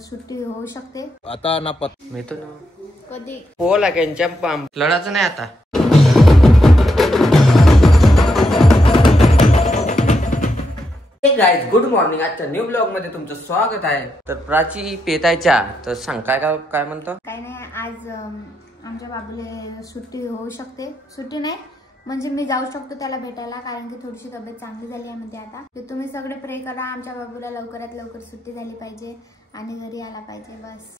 सुट्टी होऊ शकते आता ना मिळतो ना कधी हो लागेल पाम लढाचं नाही आता. Guys good morning. आजच्या न्यू ब्लॉग मध्ये तुमचं स्वागत आहे. तर प्राची पेतायच्या तर सांग काय म्हणतो. काय नाही, आज आमच्या बाबूला सुट्टी होऊ शकते. सुट्टी नाही म्हणजे मी जाऊ शकतो त्याला भेटायला, कारण की थोडीशी तब्येत चांगली झाली आहे म्हणते आता. तर तुम्ही सगळे प्रे करा आमच्या बाबूला लवकरात लवकर सुट्टी झाली पाहिजे आणि घरी आला पाहिजे बस.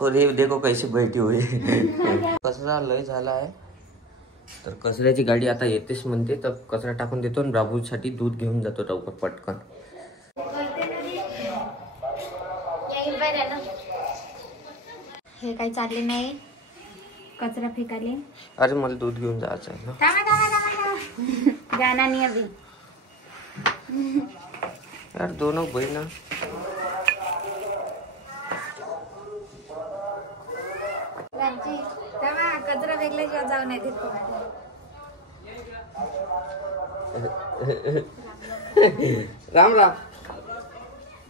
और ये देखो कैसे बैठी हुई. कचरा लय झाला आहे. तर कचऱ्याची गाडी आता येतेच म्हणते, तर कचरा टाकून देतो आणि बाबूसाठी दूध घेऊन जातो लवकर पटकन. हे काही चालले नाही, कचरा फेकाले. अरे मला दूध घेऊन जायचं आहे ना. जाना नहीं अभी यार दोनों बहिणा. कचरा फेकल्याशिवाय जाऊ नाही देत. राम राम.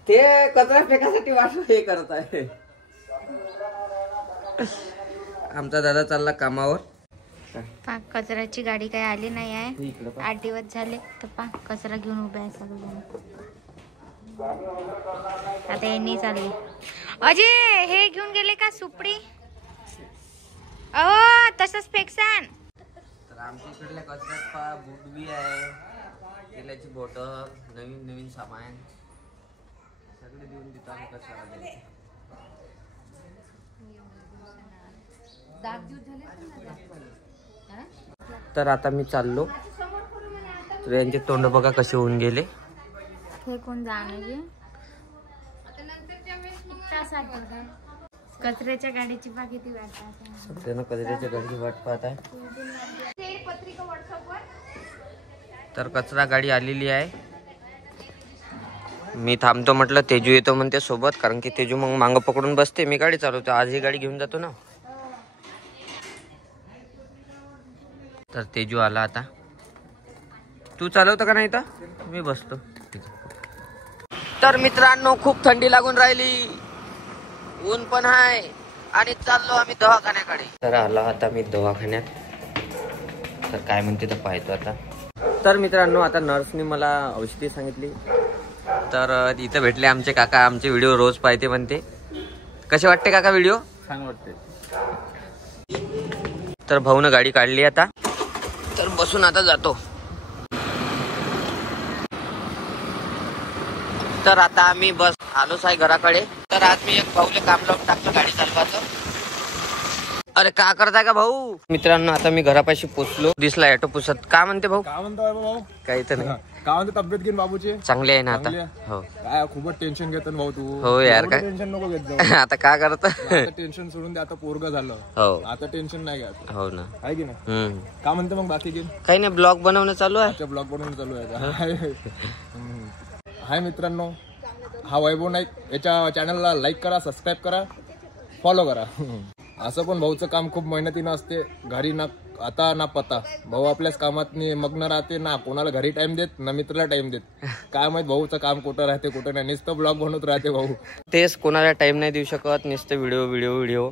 ते कचरा फेकासाठी हे करत आहे. आमचा दादा चालला कामावर. कचऱ्याची गाडी काही आली नाही आहे, 8 दिवस झाले. तर कचरा घेऊन उभे आहे सगळेजण. आता यांनी चालले. अजय हे घेऊन गेले का सुपडी. अहो तसंच फेकसान. तर आमच्या इकडल्या कचऱ्यात बूट बी आहे, तेलाची बॉटल, नवीन सामान सगळे देऊन देतो आम्ही कचरा. तर आता मी चाललो. तर यांचे तोंड बघा कसे होऊन गेले. फेकून जाणे कचऱ्याच्या गाडीची बाकी ती वाट. सगळ्यांना कचऱ्याच्या गाडीची वाट पाहत आहे. तर कचरा गाडी आलेली आहे. मी थांबतो म्हटलं, तेजू येतो म्हणते सोबत, कारण की तेजू मग मांग पकडून बसते. मी गाडी चालवतो, आज ही गाडी घेऊन जातो ना. तर तेजू आला आता. तू चालवतो का नाही तर मी बसतो. तर मित्रांनो खूप थंडी लागून राहिली, ऊन पण आहे आणि चाललो आम्ही दवाखान्याकडे. तर आला आता मी दवाखान्यात. तर काय म्हणते तर पाहतो आता. तर मित्रांनो आता नर्सने मला औषधी सांगितली. तर इथं भेटले आमचे काका. आमचे व्हिडिओ रोज पाहते म्हणते. कसे वाटते काका व्हिडिओ. छान वाटते. तर भाऊनं गाडी काढली आता. तर बसून आता जातो. तर आता आम्ही बस आलोच आहे घराकडे. तर आज मी एक भाऊले काम लावून टाकलं गाडी चालवायचं. अरे का करताय का भाऊ. मित्रांनो आता मी घरापाशी पोचलो. दिसला ऑटो पुसत. का म्हणते भाऊ. काय म्हणतो भाऊ. काही तर नाही. काय म्हणते तब्येत घेऊन बाबूची. चांगली आहे ना आता. हो काय खूपच टेन्शन घेतो भाऊ तू. हो यार काय टेन्शन नको घेत जाऊ. आता का करत. टेन्शन सोडून दे, आता पोरग झालं. हो आता टेन्शन नाही घ्यायचं. हो ना. आहे की नाही. काय म्हणते मग बाकी की काही नाही, ब्लॉग बनवणं चालू आहे. ब्लॉग बनवून चालू आहे का. हाय मित्रांनो, हा वैभव नाईक. याच्या चॅनलला लाईक करा, सबस्क्राईब करा, फॉलो करा. असं पण भाऊचं काम खूप मेहनतीनं असते. घरी ना आता ना पता. भाऊ आपल्याच कामात मग्न राहते ना, कोणाला घरी टाइम देत ना मित्राला टाइम देत. काय माहित भाऊचं काम कुठं राहते कुठं नाही. नुसतं ब्लॉग बनवत राहते भाऊ. तेच कोणाला टाइम नाही देऊ शकत, नुसतं व्हिडिओ.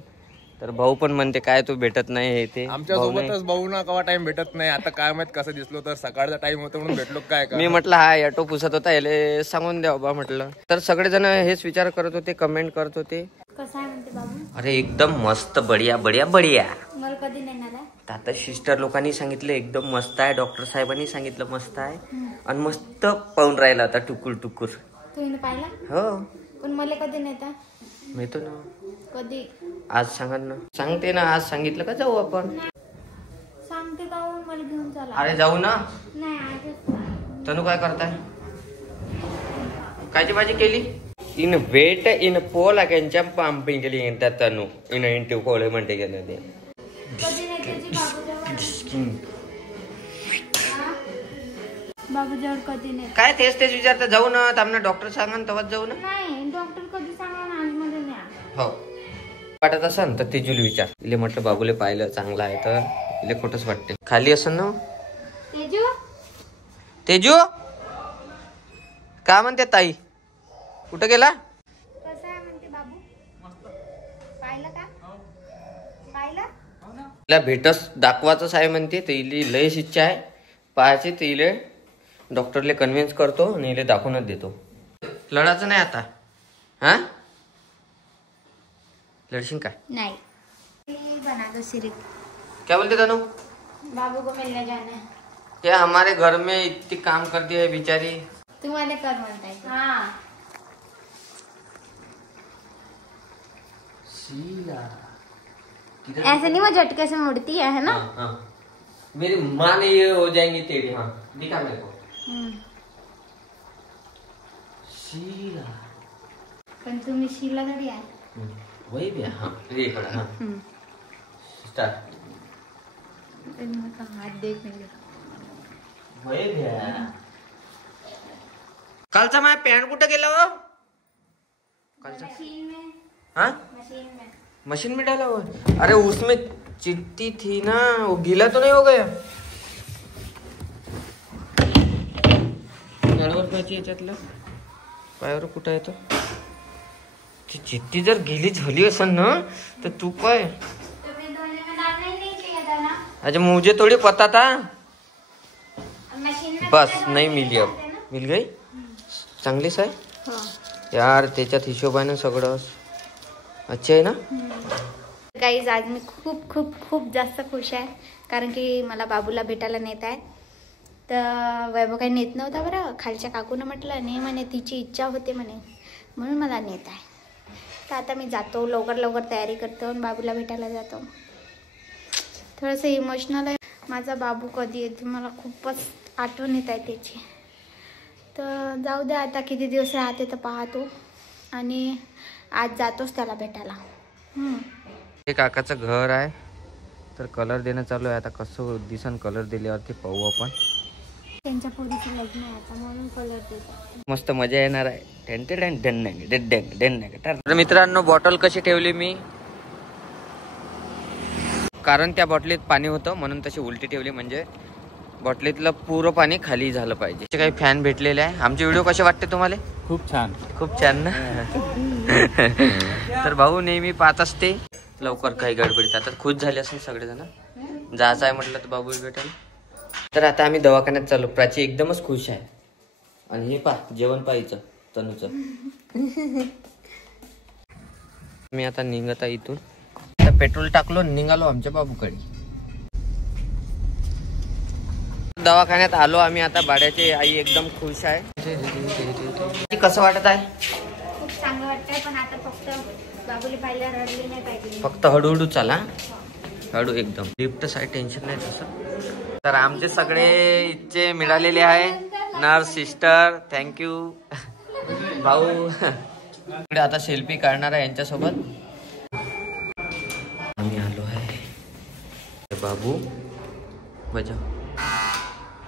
तर भाऊ पण म्हणते काय तू भेटत नाही हे ते. आमच्या सोबतच भाऊ ना केव्हा टाइम भेटत नाही. आता काय माहित कसं दिसलो, तर सकाळचा टाइम होता म्हणून भेटलो काय. मी म्हटलं हा ऑटो पुसत होता, याले सांगून द्या बाबा म्हटलं. तर सगळेजण हेच विचार करत होते, कमेंट करत होते. कसं आहे म्हणते बाबू. अरे एकदम मस्त, बढिया. मला कधी नेणार आहे. आता सिस्टर लोकांनी सांगितलं एकदम मस्त आहे. डॉक्टर साहेबांनी सांगितलं मस्त आहे. आणि मस्त पाहून राहिला आता टुकुर. तुम्ही पाहिला. हो पण मला कधी नेता. मिळतो ना. कधी. आज सांगा ना. सांगते ना, आज सांगितलं का जाऊ आपण. सांगते का मला घेऊन चला. अरे जाऊ ना. नाही आजच. तनु काय करताय. कायची भाजी केली. इन वेट इन पोला त्यांच्या पांपिंग केली त्या तनु इन इंटू कोळे म्हणते गेलं ते. बाबूजवळ कधी नाही. काय तेच विचारता. जाऊ ना थांबना. डॉक्टर सांगा ना तेव्हाच जाऊ ना. नाही डॉक्टर कधी सांगा ना, आज मध्ये न्या. हो वाटत असन तर तेजूला विचार. इले म्हटलं बाबूले पाहिलं चांगलं आहे तर इले खोटच वाटते. खाली असन ना. तेजू तेजू काय म्हणते ताई? कुठं गेला? कसं आहे म्हणते बाबू? पाहिलं का? पाहिलं? तिला भेटस दाखवायचंच आहे म्हणते. तिला लयच इच्छा आहे पाहायची. तिला डॉक्टरले कन्व्हिन्स करतो आणि इले दाखवूनच देतो. लढायचं नाही आता. हा लड़शिन का नहीं बना दो सिर्फ। क्या बोलते तनु? बाबू को मिलने जाना है। क्या हमारे घर में इतनी काम करती है बेचारी। तुम्हारे कर म्हणता है। हाँ ऐसे नहीं वो झटके से मुड़ती है ना। हाँ, हाँ। मेरी माँ ने ये हो जाएंगी तेरी। हाँ दिखा मेरे को। शीला पण तुम्ही शीला थोड़ी आहे। वही भी है। हाँ ये खड़ा। हाँ स्टार्ट। हाथ देख मेरे। वही भी है। कालचा माझा पॅन्ट कुठं गेला हो? कालचा मशीन में। हाँ मशीन में डाला हुआ। अरे उसमें चिट्ठी थी ना, वो गीला तो नहीं हो गया? नळवर पाहिजे याच्यातलं पायावर कुठं आहे तो? ती चिट्ठी जर गेली झाली असेल ना तर तू काय? तुम्हें धोने में डालना ही नहीं चाहिए था ना। अच्छा मुझे थोड़ी पता था। मशीन में बस नहीं मिली अब। मिल गई चांगलीच आहे यार. त्याच्यात हिशोबाने सगळं अच्छा आहे ना. गाईज आज मी खूप खूप खूप जास्त खुश आहे कारण की मला बाबूला भेटायला नेत आहे. तर वैभव काही नेत नव्हता बरं. खालच्या काकूनं म्हटलं नाही म्हणे तिची इच्छा होते म्हणे म्हणून मला नेत आहे. तर आता मी जातो लवकर लवकर तयारी करतो आणि बाबूला भेटायला जातो. थोडंसं इमोशनल आहे. माझा बाबू कधी येते मला खूपच आठवण येत आहे त्याची. तर जाऊ दे आता किती दिवस राहते तर पाहतो आणि आज जातोच त्याला भेटायला. हे काकाचं घर आहे तर कलर देणं चालू आहे. आता कसं दिसन कलर दिल्यावरती पाहू आपण. त्यांच्या पोरीचं लग्न आहे आता म्हणून कलर देतो. मस्त मजा येणार आहे. तर मित्रांनो बॉटल कशी ठेवली मी कारण त्या बॉटलीत पाणी होतं म्हणून तशी उलटी ठेवली म्हणजे बॉटलीतलं पुरं पाणी खाली झालं पाहिजे. काही फॅन भेटलेले आहे. आमचे व्हिडिओ कसे वाटते तुम्हाला? खूप छान खूप छान ना. तर भाऊ नेहमी पाहत असते. लवकर काही गडबडीत आता खुश झाले असेल सगळेजण. जायचं आहे म्हटलं तर बाबू भेटेल. तर आता आम्ही दवाखान्यात चालू. प्राची एकदमच खुश आहे. आणि हे पा जेवण पाहायचं तनूचं. मी आता निघत आहे इथून. आता पेट्रोल टाकलो निघालो आमच्या बाबूकडे. दवाखान्यात आलो आम्ही आता. भाड्याची आई एकदम खुश आहे. कसं वाटत आहे? खूप चांगलं वाटतंय पण आता फक्त बाबूला पाहिलं रडले नाही पाहिजे. फक्त हळूहळू चाला. हळू एकदम. लिफ्ट साठी टेन्शन नाही तसं. तर आमचे सगळे इच्छे मिळालेले आहे. Nurse sister thank you. भाऊ आता सेल्फी काढणार आहे यांच्यासोबत. मी आलो आहे. बाबू बजाव.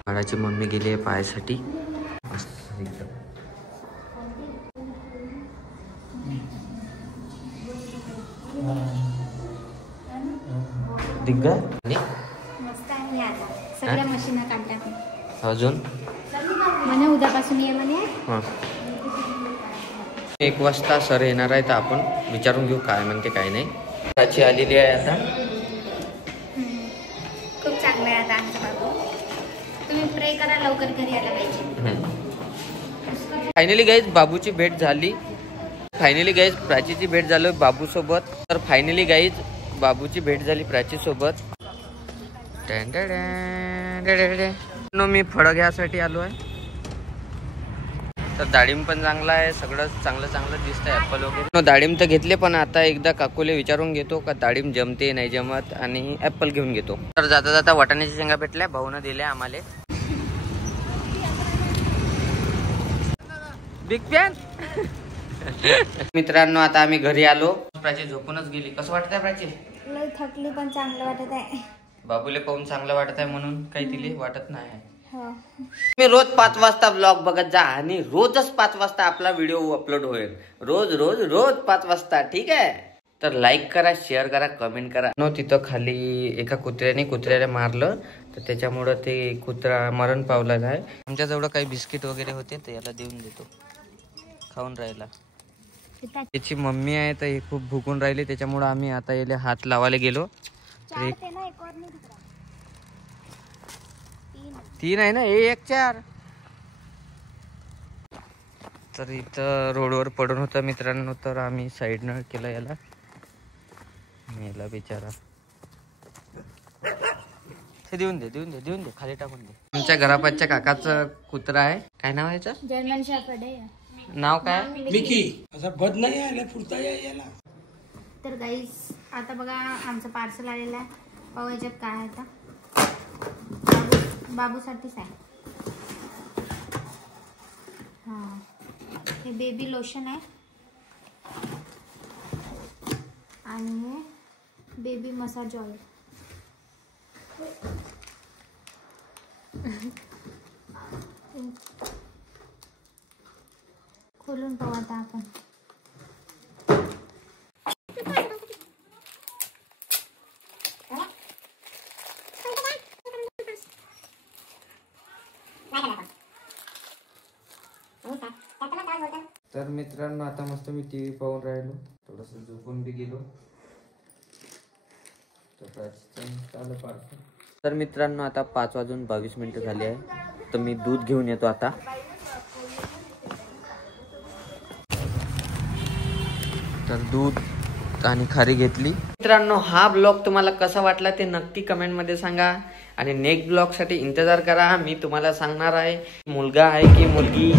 बाळाची मम्मी गेली आहे पायासाठी. एकदम दिग्गा मस्त आहे. मी आता सगळ्या मशीन काढल्या अजून म्हणे उद्यापासून ये म्हणे. 1 वाजता सर येणार आहे तर आपण विचारून घेऊ काय म्हणते काय नाही. त्याची आलेली आहे आता. खूप चांगलं आहे आता आमचं बाबू. तुम्ही प्रे करा लवकर घरी आला पाहिजे. फायनली गाईज बाबूची भेट झाली. फायनली गाईज प्राचीची भेट झाली बाबू सोबत. तर फायनली गाईज बाबूची भेट झाली प्राची सोबत. मी फळं घ्यायसाठी आलो आहे. तर डाळिंब पण चांगला आहे. सगळं चांगलं चांगलं दिसतंय. ऍपल वगैरे डाळिंब तर घेतले पण आता एकदा काकूले विचारून घेतो का डाळिंब जमते नाही जमत आणि ऍपल घेऊन घेतो. तर जाता जाता वाटाण्याच्या शेंगा भेटल्या. भाऊनं दिल्या आम्हाला. Big fan. मित्रांनो आता आम्ही घरी आलो. प्राची झोपूनच गेली. कसं वाटतंय प्राची? लय थकली पण चांगलं वाटत आहे. बाबूले पाहून चांगलं वाटत आहे म्हणून काही तिले वाटत नाही. हो. मी रोज 5 वाजता ब्लॉग बघत जा आणि रोजच 5 वाजता आपला व्हिडिओ अपलोड होईल. रोज रोज रोज 5 वाजता. ठीक आहे. तर लाईक करा शेअर करा कमेंट करा. तिथं खाली एका कुत्र्याला मारलं तर त्याच्यामुळं ते कुत्रा मरण पावलेला आहे. आमच्याजवळ काही बिस्किट वगैरे होते तर याला देऊन देतो, खाऊन राहिला. त्याची मम्मी आहे तर हे खूप भुकून राहिली, त्याच्यामुळं आम्ही आता याला हात लावायला गेलो. तीन आहे ना, एक 4. तर इथं रोडवर पडून होतं मित्रांनो, तर आम्ही साईडनं केलं याला. मेला बिचारा. ते देऊन दे खाली टाकून दे. आमच्या घरापासच्या काकाचं कुत्रा आहे. काय नाव आहे याचं? जर्मन शेफर्ड आहे. नाव काय? मिकी. असा बद नाही आला पुरता याला. तर गाईस आता बघा आमचं पार्सल आलेलं आहे. पाहू याच्यात काय आहे आता. बाबूसाठीच आहे. हां, हे बेबी लोशन आहे आणि हे बेबी मसाज ऑइल. खोलून पाहू आता आपण. तर मित्रांनो आता मस्त मी टीव्ही पाहून राहिलो, थोडस झोपून बी गेलो. तर मित्रांनो आता 5:22 झाले आहे, तर मी दूध घेऊन येतो आता. तर दूध आणि खारी घेतली. मित्रांनो हा ब्लॉग तुम्हाला कसा वाटला ते नक्की कमेंट मध्ये सांगा आणि नेक्स्ट ब्लॉग साठी इंतजार करा. मी तुम्हाला सांगणार आहे मुलगा आहे की मुलगी.